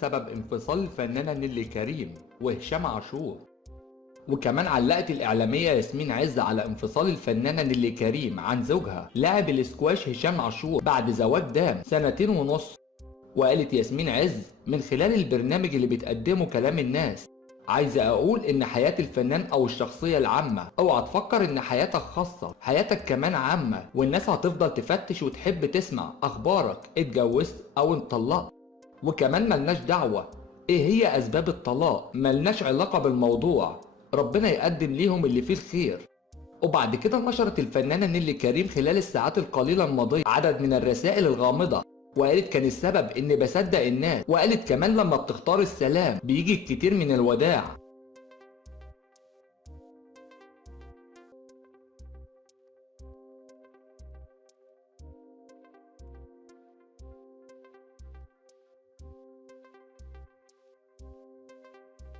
سبب انفصال الفنانة نيللي كريم وهشام عاشور. وكمان علقت الإعلامية ياسمين عز على انفصال الفنانة نيللي كريم عن زوجها لاعب الاسكواش هشام عاشور بعد زواج دام 2.5 سنين. وقالت ياسمين عز من خلال البرنامج اللي بتقدمه كلام الناس: عايزة أقول إن حياة الفنان أو الشخصية العامة أوعى تفكر إن حياتك خاصة، حياتك كمان عامة، والناس هتفضل تفتش وتحب تسمع أخبارك اتجوزت أو اتطلقت. وكمان ملناش دعوة إيه هي أسباب الطلاق، ملناش علاقة بالموضوع، ربنا يقدم ليهم اللي فيه الخير. وبعد كده نشرت الفنانة نيللي كريم خلال الساعات القليلة الماضية عدد من الرسائل الغامضة، وقالت كان السبب إني بصدق الناس، وقالت كمان لما بتختار السلام بيجي الكتير من الوداع.